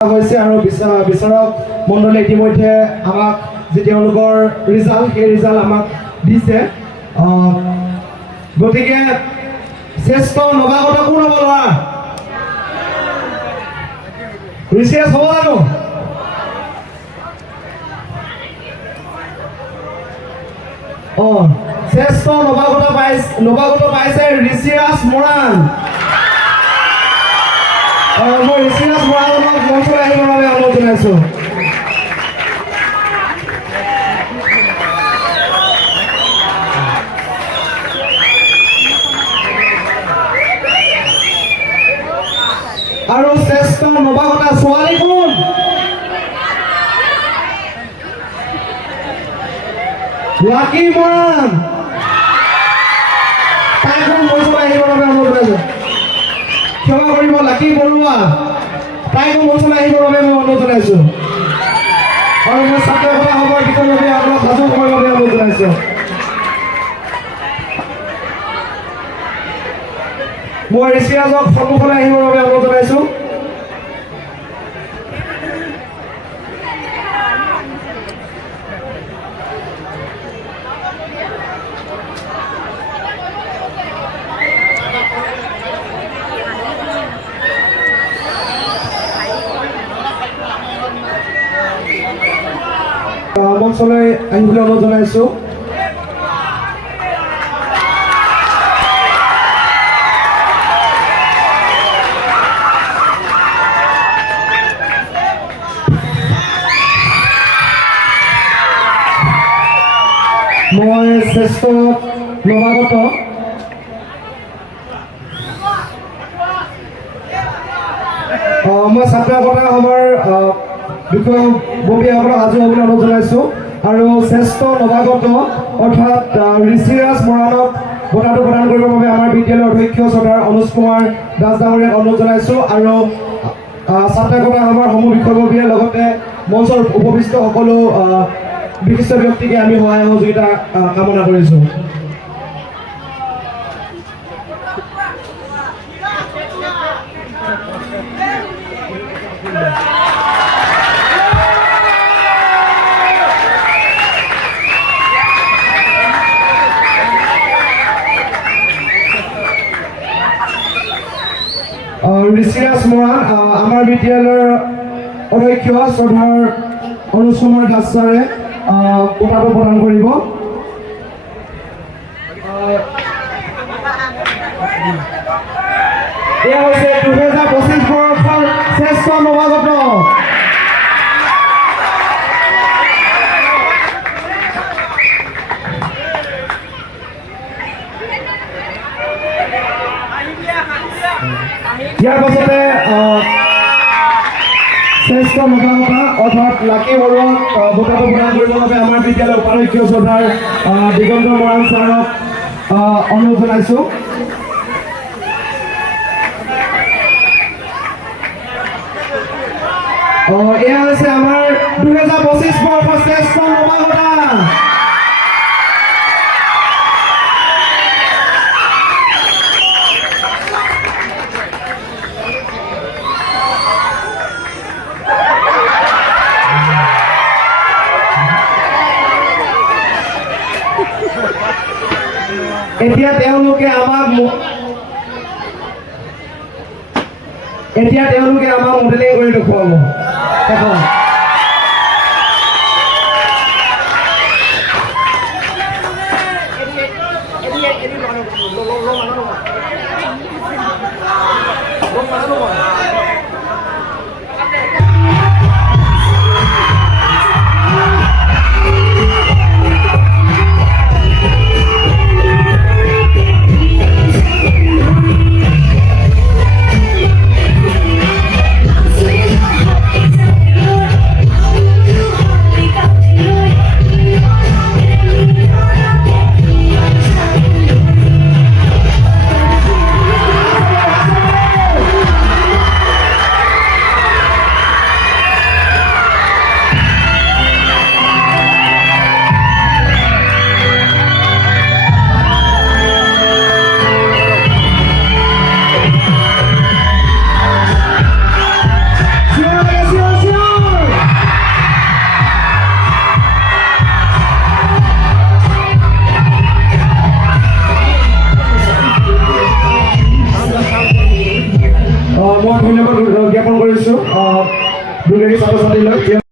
হৈছে আৰু বিচাৰক মণ্ডলে ইতিমধ্যে আমাক যে তেওঁলোকৰ ৰিজাল্ট সেই ৰিজাল্ট আমাক দিছে। গতিকে শ্ৰেষ্ঠ নৱাগত কোন হ'ব ল'ৰা? ঋষিৰাজ হ'ব জানো? শ্ৰেষ্ঠ নৱাগত পাইছে ঋষিৰাজ মৰাণ। মই ঋষিৰাজ মৰাণক মঞ্চলৈ আহিবৰ বাবে অনুৰোধ জনাইছোঁ। আৰু শ্ৰেষ্ঠ নৱাগতা ছোৱালী কোন? লাকি মৰাণ। তাইক মঞ্চলৈ আহিবৰ বাবে অনুৰোধ জনাইছোঁ। ক্ষমা কৰিব, লাকি বৰুৱা। তাইকো মঞ্চলৈ আহিবৰ বাবে মই অনুৰোধ জনাইছোঁ। আৰু মই ছাত্ৰ সভাৰ বিষয়ৰ বাবে আপোনাক সাজু কৰিবৰ বাবে অনুৰোধ জনাইছোঁ। মই ঋষিৰাজক সন্মুখলৈ আহিবৰ বাবে অনুৰোধ জনাইছোঁ। মঞ্চলৈ আহিবলৈ অনুৰোধ জনাইছোঁ। মই শ্ৰেষ্ঠ নৱাগত মই ছাত্ৰ সভাৰ বিষয়ববীয়া আপোনাক সাজু হ'বলৈ অনুৰোধ জনাইছোঁ। আৰু শ্ৰেষ্ঠ নৱাগত অৰ্থাৎ ঋষিৰাজ মৰাণক বঁটাটো প্ৰদান কৰিবৰ বাবে আমাৰ বিদ্যালয়ৰ অধ্যক্ষ চৰ্দাৰ অনুজ কুমাৰ দাস ডাঙৰীয়াক অনুৰোধ জনাইছোঁ। আৰু ছাত্ৰ সভাৰ সমূহ বিষয়ববীয়াৰ লগতে মঞ্চৰ উপবিষ্ট সকলো বিশিষ্ট ব্যক্তিকে আমি সহায় সহযোগিতা কামনা কৰিছোঁ। ঋষিৰাজ মৰাণ আমাৰ বিদ্যালয়ৰ অধ্যক্ষ শ্ৰদ্ধাৰ অনুজ কুমাৰ দাস ছাৰে বঁটাটো প্ৰদান কৰিব। এয়া হৈছে 2025 বৰ্ষৰ শ্ৰেষ্ঠ নৱাগত। ইয়াৰ পাছতে শ্ৰেষ্ঠ নৱাগতা অৰ্থাৎ লাকি বৰুৱাক বঁটাটো প্ৰদান কৰিবৰ বাবে আমাৰ বিদ্যালয়ৰ উপাধ্যক্ষ শ্ৰদ্ধাৰ দিগন্ত মৰাণ ছাৰক অনুৰোধ জনাইছোঁ। এয়া হৈছে আমাৰ 2025 বৰ্ষৰ শ্ৰেষ্ঠ নৱাগতা। এতিয়া তেওঁলোকে আমাক মডেলিং কৰি দেখুৱাব। দুৰ্গেৰী ছাত্ৰ ছাত্ৰীলৈ